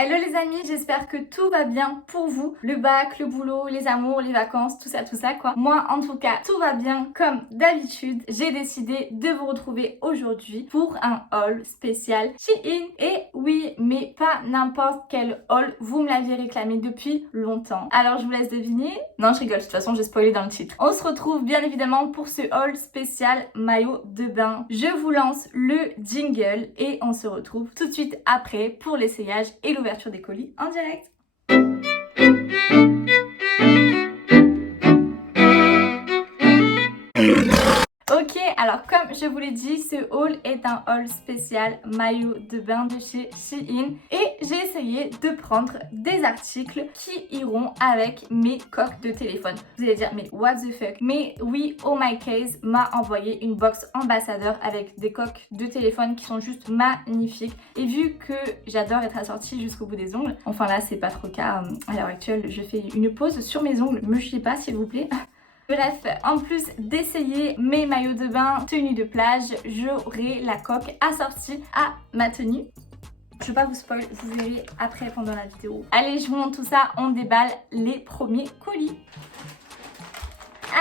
Hello les amis, j'espère que tout va bien pour vous. Le bac, le boulot, les amours, les vacances, tout ça quoi. Moi en tout cas, tout va bien comme d'habitude. J'ai décidé de vous retrouver aujourd'hui pour un haul spécial Shein. Et oui, mais pas n'importe quel haul, vous me l'aviez réclamé depuis longtemps. Alors je vous laisse deviner. Non, je rigole, de toute façon j'ai spoilé dans le titre. On se retrouve bien évidemment pour ce haul spécial maillot de bain. Je vous lance le jingle et on se retrouve tout de suite après pour l'essayage et l'ouverture des colis en direct. Ok, alors comme je vous l'ai dit, ce haul est un haul spécial maillot de bain de chez Shein et j'ai essayé de prendre des articles qui iront avec mes coques de téléphone. Vous allez dire mais what the fuck? Mais oui, Oh My Case m'a envoyé une box ambassadeur avec des coques de téléphone qui sont juste magnifiques et vu que j'adore être assortie jusqu'au bout des ongles, enfin là c'est pas trop le cas à l'heure actuelle, je fais une pause sur mes ongles, me chiez pas s'il vous plaît. Bref, en plus d'essayer mes maillots de bain, tenue de plage, j'aurai la coque assortie à ma tenue. Je vais pas vous spoil, vous verrez après pendant la vidéo. Allez, je vous montre tout ça, on déballe les premiers colis.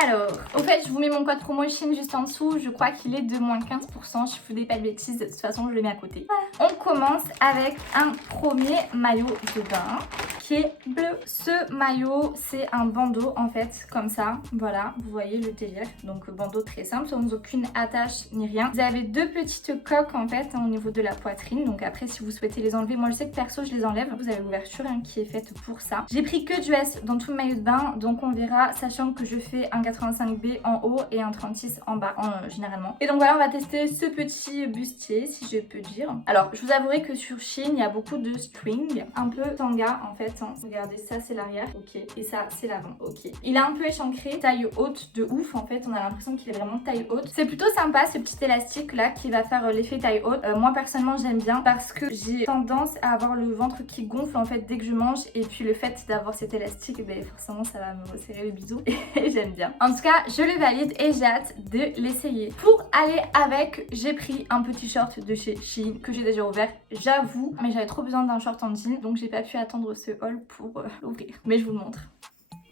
Alors, au fait, je vous mets mon code promo Shein juste en dessous. Je crois qu'il est de moins 15%. Je vous dis pas de bêtises. De toute façon, je le mets à côté. On commence avec un premier maillot de bain qui est bleu. Ce maillot, c'est un bandeau en fait, comme ça. Voilà, vous voyez le délire. Donc, bandeau très simple, sans aucune attache ni rien. Vous avez deux petites coques en fait au niveau de la poitrine. Donc après, si vous souhaitez les enlever, moi je sais que perso, je les enlève. Vous avez l'ouverture qui est faite pour ça. J'ai pris que du S dans tout le maillot de bain. Donc, on verra, sachant que je fais un 85B en haut et un 36 en bas généralement. Et donc voilà, on va tester ce petit bustier si je peux dire. Alors je vous avouerai que sur Shein il y a beaucoup de string, un peu tanga en fait. Regardez, ça c'est l'arrière, ok, et ça c'est l'avant, ok. Il est un peu échancré, taille haute de ouf en fait, on a l'impression qu'il est vraiment taille haute. C'est plutôt sympa ce petit élastique là qui va faire l'effet taille haute. Moi personnellement j'aime bien parce que j'ai tendance à avoir le ventre qui gonfle en fait dès que je mange, et puis le fait d'avoir cet élastique, ben forcément ça va me resserrer le bisou et j'aime bien. En tout cas, je le valide et j'ai hâte de l'essayer. Pour aller avec, j'ai pris un petit short de chez Shein que j'ai déjà ouvert, j'avoue, mais j'avais trop besoin d'un short en jean, donc j'ai pas pu attendre ce haul pour l'ouvrir. Mais je vous le montre.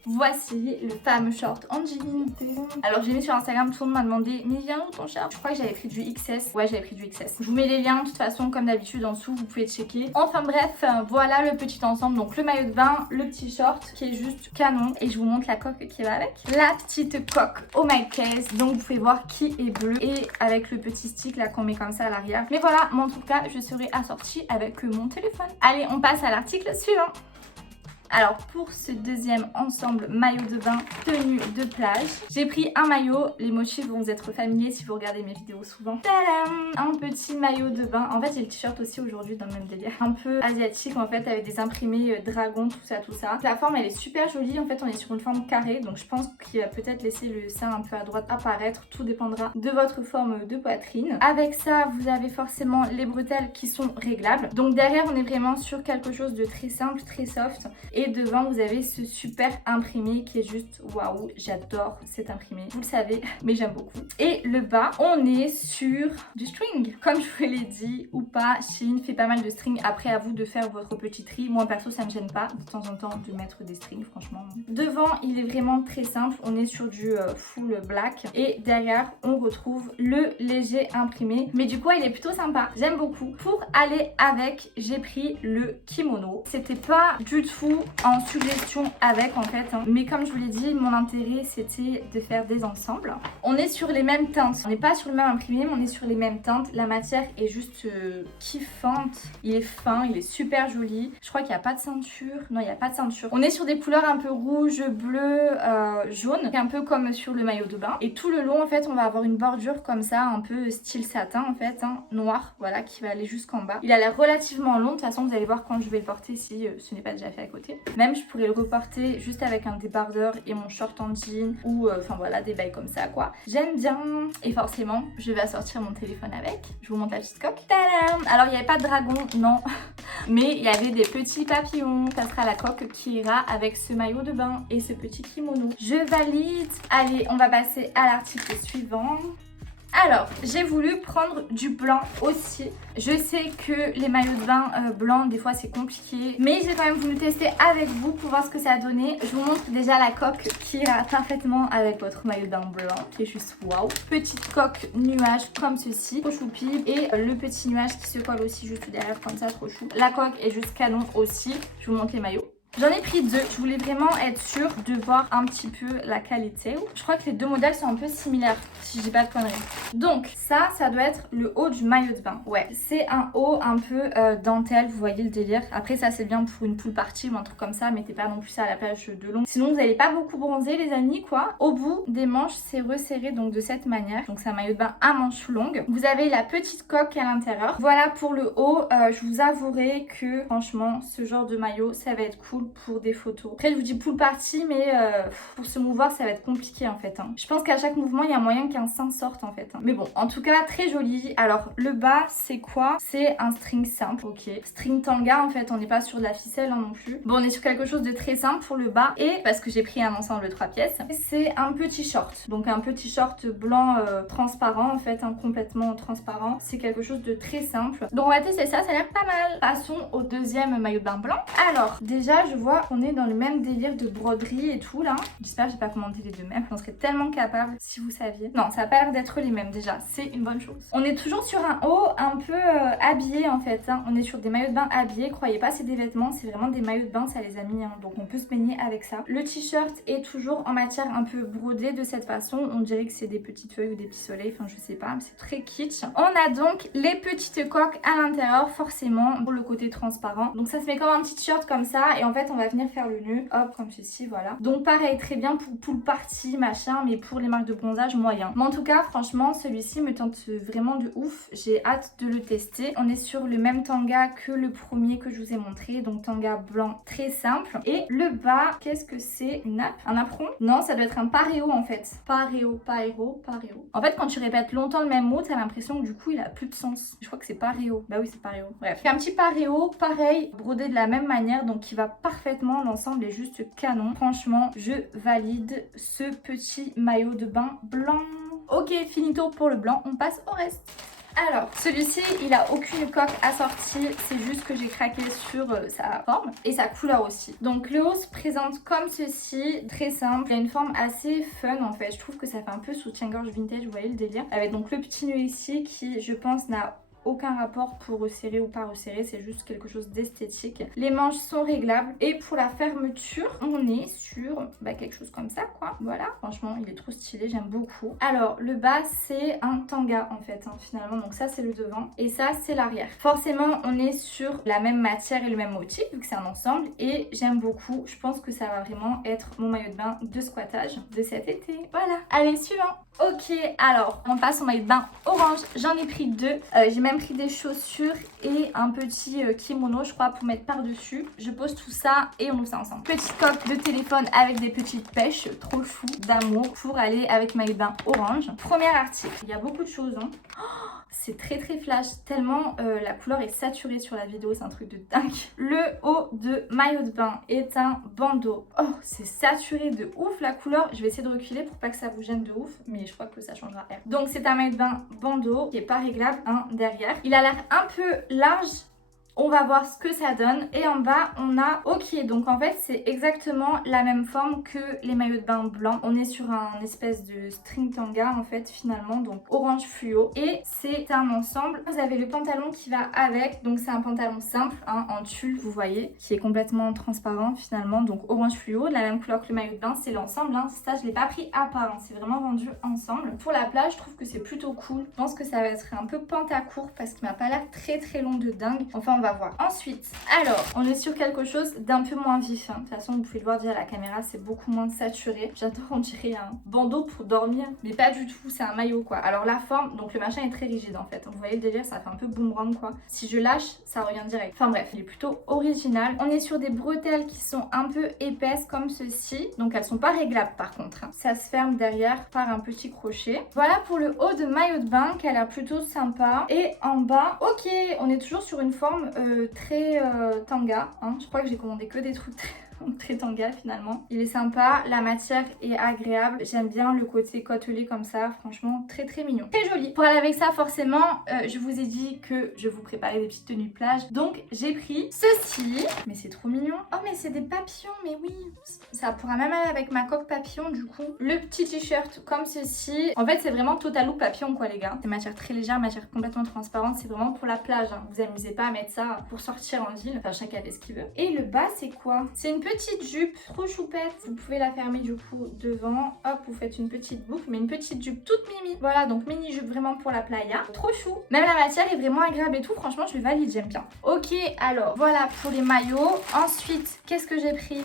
Voici le fameux short en jean. Alors j'ai mis sur Instagram, tout le monde m'a demandé mais viens où ton short? Je crois que j'avais pris du XS. Ouais, j'avais pris du XS. Je vous mets les liens de toute façon comme d'habitude en dessous, vous pouvez checker. Enfin bref, voilà le petit ensemble. Donc le maillot de bain, le petit short qui est juste canon, et je vous montre la coque qui va avec. La petite coque Oh My Case, donc vous pouvez voir qui est bleu et avec le petit stick là qu'on met comme ça à l'arrière. Mais voilà, moi en tout cas je serai assortie avec mon téléphone. Allez, on passe à l'article suivant. Alors pour ce deuxième ensemble maillot de bain tenue de plage, j'ai pris un maillot, les motifs vont vous être familiers si vous regardez mes vidéos souvent. Tadam! Un petit maillot de bain, en fait j'ai le t-shirt aussi aujourd'hui dans le même délire. Un peu asiatique en fait avec des imprimés dragons, tout ça. La forme elle est super jolie, en fait on est sur une forme carrée, donc je pense qu'il va peut-être laisser le sein un peu à droite apparaître, tout dépendra de votre forme de poitrine. Avec ça vous avez forcément les bretelles qui sont réglables, donc derrière on est vraiment sur quelque chose de très simple, très soft. Et devant vous avez ce super imprimé qui est juste waouh, j'adore cet imprimé, vous le savez, mais j'aime beaucoup. Et le bas, on est sur du string, comme je vous l'ai dit ou pas, Shein fait pas mal de string. Après à vous de faire votre petit tri, moi perso ça me gêne pas de temps en temps de mettre des strings franchement. Devant il est vraiment très simple, on est sur du full black et derrière on retrouve le léger imprimé, mais du coup il est plutôt sympa, j'aime beaucoup. Pour aller avec, j'ai pris le kimono, c'était pas du tout en suggestion avec en fait, mais comme je vous l'ai dit, mon intérêt c'était de faire des ensembles. On est sur les mêmes teintes, on n'est pas sur le même imprimé mais on est sur les mêmes teintes. La matière est juste kiffante, il est fin, il est super joli. Je crois qu'il n'y a pas de ceinture, non il n'y a pas de ceinture. On est sur des couleurs un peu rouge, bleu, jaune, un peu comme sur le maillot de bain, et tout le long en fait on va avoir une bordure comme ça, un peu style satin en fait, noir, voilà, qui va aller jusqu'en bas. Il a l'air relativement long, de toute façon vous allez voir quand je vais le porter si ce n'est pas déjà fait à côté. Même je pourrais le reporter juste avec un débardeur et mon short en jean ou enfin voilà des bails comme ça quoi. J'aime bien, et forcément je vais assortir mon téléphone avec. Je vous montre la petite coque. Tadam! Alors il n'y avait pas de dragon, non, mais il y avait des petits papillons. Ça sera la coque qui ira avec ce maillot de bain et ce petit kimono. Je valide. Allez, on va passer à l'article suivant. Alors, j'ai voulu prendre du blanc aussi. Je sais que les maillots de bain blancs, des fois c'est compliqué. Mais j'ai quand même voulu tester avec vous pour voir ce que ça a donné. Je vous montre déjà la coque qui ira parfaitement avec votre maillot de bain blanc, qui est juste waouh. Petite coque nuage comme ceci, trop choupi. Et le petit nuage qui se colle aussi juste derrière comme ça, trop chou. La coque est juste canon aussi. Je vous montre les maillots. J'en ai pris deux, je voulais vraiment être sûre de voir un petit peu la qualité. Je crois que les deux modèles sont un peu similaires, si je dis pas de conneries. Donc ça doit être le haut du maillot de bain. Ouais, c'est un haut un peu dentelle, vous voyez le délire. Après ça c'est bien pour une pool party ou un truc comme ça, mettez pas non plus ça à la plage de long. Sinon vous n'allez pas beaucoup bronzer les amis quoi. Au bout des manches c'est resserré donc de cette manière. Donc c'est un maillot de bain à manches longues. Vous avez la petite coque à l'intérieur. Voilà pour le haut, je vous avouerai que franchement ce genre de maillot ça va être cool pour des photos. Après je vous dis pool party mais pour se mouvoir ça va être compliqué en fait. Je pense qu'à chaque mouvement il y a moyen qu'un sein sorte en fait. Mais bon en tout cas très joli. Alors le bas c'est quoi? C'est un string simple, ok. String tanga en fait, on n'est pas sur de la ficelle non plus. Bon on est sur quelque chose de très simple pour le bas. Et parce que j'ai pris un ensemble 3 pièces, c'est un petit short. Donc un petit short blanc transparent en fait, complètement transparent. C'est quelque chose de très simple. Donc on va tester ça, ça a l'air pas mal. Passons au deuxième maillot de bain blanc. Alors déjà je vois qu'on est dans le même délire de broderie et tout là. J'espère que j'ai pas commandé les deux mêmes. On serait tellement capable si vous saviez. Non, ça a pas l'air d'être les mêmes déjà. C'est une bonne chose. On est toujours sur un haut un peu habillé en fait. On est sur des maillots de bain habillés. Croyez pas, c'est des vêtements. C'est vraiment des maillots de bain, ça les a mis. Donc on peut se baigner avec ça. Le t-shirt est toujours en matière un peu brodée de cette façon. On dirait que c'est des petites feuilles ou des petits soleils. Enfin, je sais pas. Mais c'est très kitsch. On a donc les petites coques à l'intérieur, forcément, pour le côté transparent. Donc ça se met comme un petit t-shirt comme ça. Et en fait, on va venir faire le nœud. Hop, comme ceci, voilà. Donc pareil, très bien pour pool party, machin. Mais pour les marques de bronzage, moyen. Mais en tout cas, franchement, celui-ci me tente vraiment de ouf. J'ai hâte de le tester. On est sur le même tanga que le premier que je vous ai montré. Donc tanga blanc très simple. Et le bas, qu'est-ce que c'est? Une nappe? Un apron? Non, ça doit être un paréo en fait. Paréo, paréo, paréo. En fait, quand tu répètes longtemps le même mot, t'as l'impression que du coup, il a plus de sens. Je crois que c'est paréo. Bah oui, c'est paréo. Bref. Un petit paréo, pareil, brodé de la même manière. Donc qui va parfaitement. L'ensemble est juste canon. Franchement, je valide ce petit maillot de bain blanc. Ok, finito pour le blanc. On passe au reste. Alors, celui-ci, il a aucune coque assortie, c'est juste que j'ai craqué sur sa forme et sa couleur aussi. Donc le haut se présente comme ceci, très simple. Il a une forme assez fun en fait, je trouve que ça fait un peu soutien-gorge vintage, vous voyez le délire. Avec donc le petit nœud ici qui, je pense, n'a aucun rapport pour resserrer ou pas resserrer, c'est juste quelque chose d'esthétique. Les manches sont réglables et pour la fermeture, on est sur quelque chose comme ça quoi. Voilà, franchement il est trop stylé, j'aime beaucoup. Alors le bas c'est un tanga en fait finalement, donc ça c'est le devant et ça c'est l'arrière. Forcément on est sur la même matière et le même motif vu que c'est un ensemble et j'aime beaucoup. Je pense que ça va vraiment être mon maillot de bain de squattage de cet été. Voilà, allez suivant. Ok, alors on passe au maillot de bain orange. J'en ai pris deux. J'ai même pris des chaussures et un petit kimono, je crois, pour mettre par-dessus. Je pose tout ça et on ouvre ça ensemble. Petite coque de téléphone avec des petites pêches, trop chou, d'amour, pour aller avec maillot de bain orange. Premier article, il y a beaucoup de choses. C'est très très flash, tellement la couleur est saturée sur la vidéo, c'est un truc de dingue. Le haut de maillot de bain est un bandeau. Oh, c'est saturé de ouf la couleur. Je vais essayer de reculer pour pas que ça vous gêne de ouf, mais je crois que ça changera rien. Donc c'est un maillot de bain bandeau qui est pas réglable derrière. Il a l'air un peu large. On va voir ce que ça donne. Et en bas, on a ok. Donc en fait, c'est exactement la même forme que les maillots de bain blancs. On est sur un espèce de string tanga en fait finalement. Donc orange fluo. Et c'est un ensemble. Vous avez le pantalon qui va avec. Donc c'est un pantalon simple en tulle, vous voyez, qui est complètement transparent finalement. Donc orange fluo, de la même couleur que le maillot de bain. C'est l'ensemble. Ça, je l'ai pas pris à part. C'est vraiment vendu ensemble. Pour la plage, je trouve que c'est plutôt cool. Je pense que ça va être un peu pantacourt parce qu'il m'a pas l'air très très long de dingue. Enfin, on va voir. Ensuite, alors, on est sur quelque chose d'un peu moins vif. De toute façon, vous pouvez le voir déjà à la caméra, c'est beaucoup moins saturé. J'adore, on dirait un bandeau pour dormir, mais pas du tout, c'est un maillot quoi. Alors la forme, donc le machin est très rigide en fait. Vous voyez le délire, ça fait un peu boomerang quoi. Si je lâche, ça revient direct. Enfin bref, il est plutôt original. On est sur des bretelles qui sont un peu épaisses comme ceci. Donc elles sont pas réglables par contre. Ça se ferme derrière par un petit crochet. Voilà pour le haut de maillot de bain qui a l'air plutôt sympa. Et en bas, ok, on est toujours sur une forme très tanga. Je crois que j'ai commandé que des trucs très tanga finalement. Il est sympa, la matière est agréable. J'aime bien le côté côtelé comme ça, franchement très très mignon. Très joli. Pour aller avec ça forcément, je vous ai dit que je vous préparais des petites tenues de plage. Donc j'ai pris ceci. Mais c'est trop mignon. Oh mais c'est des papillons, mais oui. Ça pourra même aller avec ma coque papillon du coup. Le petit t-shirt comme ceci. En fait c'est vraiment total look papillon quoi les gars. C'est matière très légère, matière complètement transparente. C'est vraiment pour la plage. Hein. Vous amusez pas à mettre ça pour sortir en ville. Enfin chacun fait ce qu'il veut. Et le bas c'est quoi? C'est une petite jupe trop choupette. Vous pouvez la fermer du coup devant. Hop, vous faites une petite boucle, mais une petite jupe toute mimi. Voilà, donc mini jupe vraiment pour la playa. Trop chou. Même la matière est vraiment agréable et tout. Franchement, je le valide, j'aime bien. Ok, alors voilà pour les maillots. Ensuite, qu'est-ce que j'ai pris?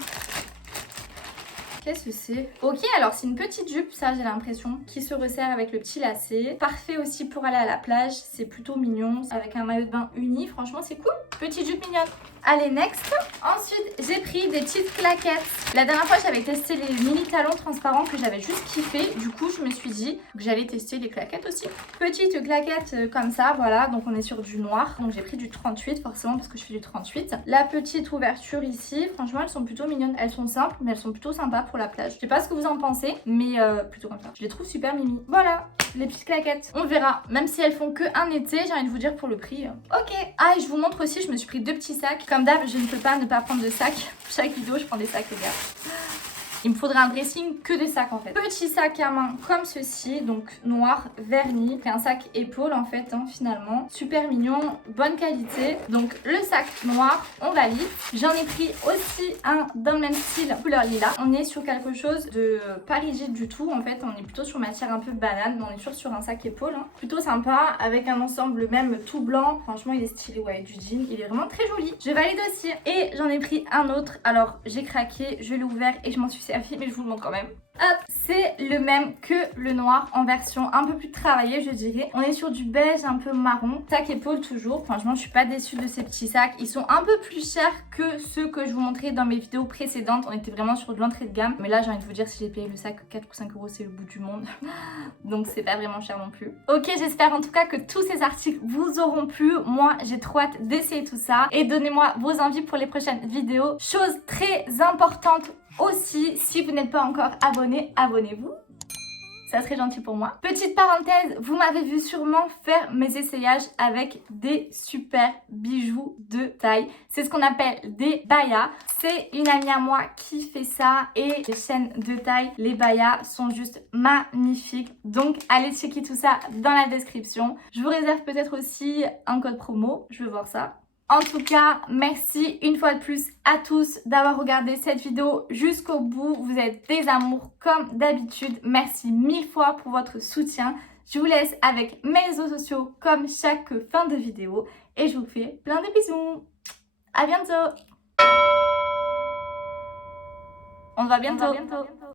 Qu'est-ce que c'est? Ok, alors c'est une petite jupe, ça j'ai l'impression, qui se resserre avec le petit lacet. Parfait aussi pour aller à la plage, c'est plutôt mignon. Avec un maillot de bain uni, franchement c'est cool. Petite jupe mignonne. Allez, next. Ensuite, j'ai pris des petites claquettes. La dernière fois, j'avais testé les mini talons transparents que j'avais juste kiffé. Du coup, je me suis dit que j'allais tester les claquettes aussi. Petite claquette comme ça, voilà. Donc, on est sur du noir. Donc, j'ai pris du 38 forcément parce que je fais du 38. La petite ouverture ici, franchement, elles sont plutôt mignonnes. Elles sont simples, mais elles sont plutôt sympas pour la plage. Je sais pas ce que vous en pensez, mais plutôt comme ça. Je les trouve super mimi. Voilà, les petites claquettes. On verra. Même si elles font que un été, j'ai envie de vous dire pour le prix. Ok. Ah, et je vous montre aussi, je me suis pris 2 petits sacs. Comme d'hab, je ne peux pas ne pas prendre de sac. Chaque vidéo, je prends des sacs, les gars. Il me faudrait un dressing que des sacs en fait. Petit sac à main comme ceci, donc noir, verni. C'est un sac épaule en fait, hein, finalement. Super mignon, bonne qualité. Donc le sac noir, on valide. J'en ai pris aussi un dans le même style, couleur lilas. On est sur quelque chose de pas rigide du tout. En fait, on est plutôt sur matière un peu banane, mais on est toujours sur un sac épaule. Hein. Plutôt sympa, avec un ensemble même tout blanc. Franchement, il est stylé, ouais, du jean. Il est vraiment très joli. Je valide aussi. Et j'en ai pris un autre. Alors, j'ai craqué, je l'ai ouvert et je m'en suis servi, mais je vous le montre quand même. Hop, c'est le même que le noir en version un peu plus travaillée, je dirais. On est sur du beige un peu marron. Sac épaule toujours. Franchement, je suis pas déçue de ces petits sacs. Ils sont un peu plus chers que ceux que je vous montrais dans mes vidéos précédentes. On était vraiment sur de l'entrée de gamme. Mais là, j'ai envie de vous dire, si j'ai payé le sac 4 ou 5 euros, c'est le bout du monde. Donc, c'est pas vraiment cher non plus. Ok, j'espère en tout cas que tous ces articles vous auront plu. Moi, j'ai trop hâte d'essayer tout ça. Et donnez-moi vos envies pour les prochaines vidéos. Chose très importante aussi, si vous n'êtes pas encore abonné, abonnez-vous. Ça serait gentil pour moi. Petite parenthèse, vous m'avez vu sûrement faire mes essayages avec des super bijoux de taille. C'est ce qu'on appelle des bayas. C'est une amie à moi qui fait ça et les chaînes de taille, les bayas sont juste magnifiques. Donc allez checker tout ça dans la description. Je vous réserve peut-être aussi un code promo, je veux voir ça. En tout cas, merci une fois de plus à tous d'avoir regardé cette vidéo jusqu'au bout. Vous êtes des amours comme d'habitude. Merci 1000 fois pour votre soutien. Je vous laisse avec mes réseaux sociaux comme chaque fin de vidéo. Et je vous fais plein de bisous. À bientôt. On se voit bientôt.